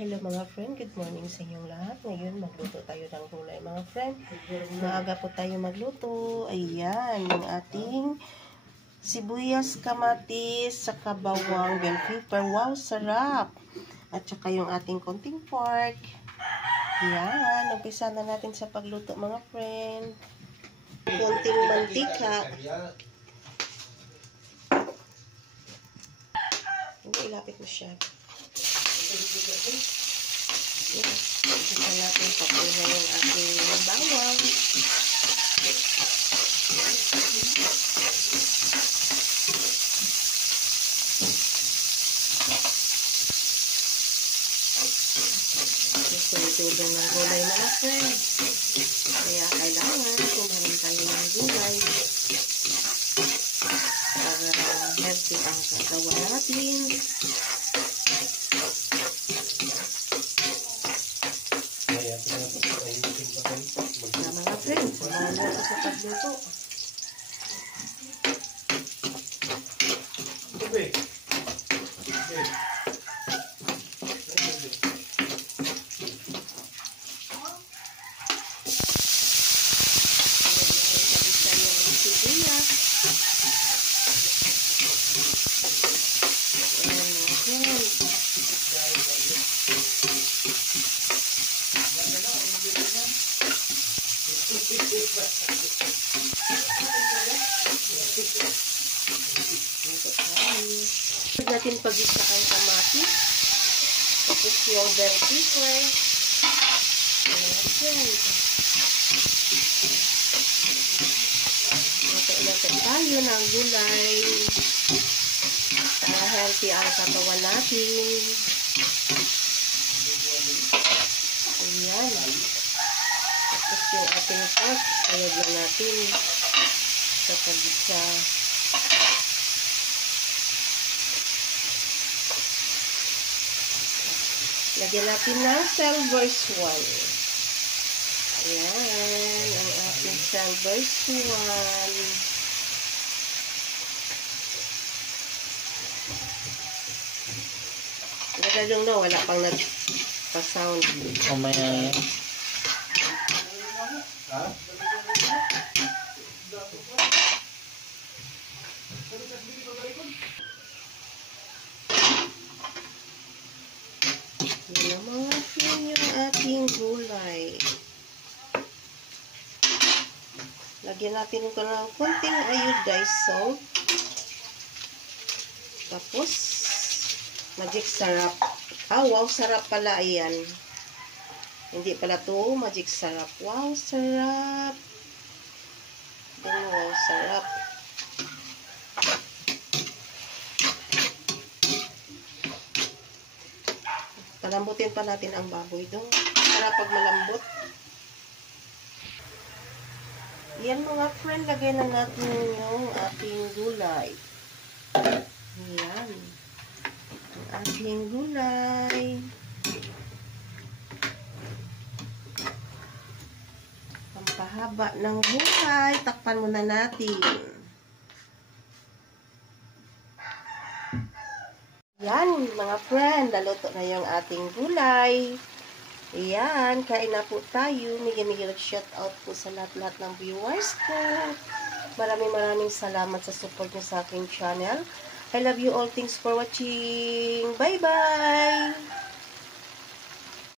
Hello mga friend, good morning sa inyong lahat. Ngayon magluto tayo ng gulay mga friend. Maaga po tayo magluto. Ayan, yung ating sibuyas, kamatis, saka bawang, bell pepper. Wow, sarap! At saka yung ating konting pork. Ayan, umpisa na natin sa pagluto mga friend. Konting mantika. Hindi, ilapit mo siya. Umpisa natin pakuha yung ating bawang. Gusto itulong ng gulay mga friend. Kaya kailangan kumain tayo ng gulay para healthy ang kagawa natin. Mga friend, samahan natin sa pagluto. Natin pag-isa ang kamatis, tapos yung bell pepper. Nato tayo ng gulay para healthy ang katawan natin. Ayan. Tapos yung ating pork, ayod na natin sa pag-isa. Lagyan natin ng Salvers 1. Ayan, ang ating Salvers 1. Nagadong na, wala pang nagpa-sound. Umaya. Ha? Yan mga friend yung ating gulay. Lagyan natin ito ng konting iodized salt. Tapos, magic sarap. Ah, wow, sarap pala. Ayan. Hindi pala to magic sarap. Wow, sarap. Wow, sarap. Palambutin pa natin ang baboy doon para pag malambot. Yan mga friend, lagay na natin yung ating gulay. Yan. Ang ating gulay. Pampahaba ng gulay. Takpan muna natin. Yan, mga friend, naluto na yung ating gulay. Ayan, kain na po tayo. Migi-migi shout out po sa lahat-lahat ng viewers ko. Maraming salamat sa support nyo sa aking channel. I love you all. Thanks for watching. Bye-bye!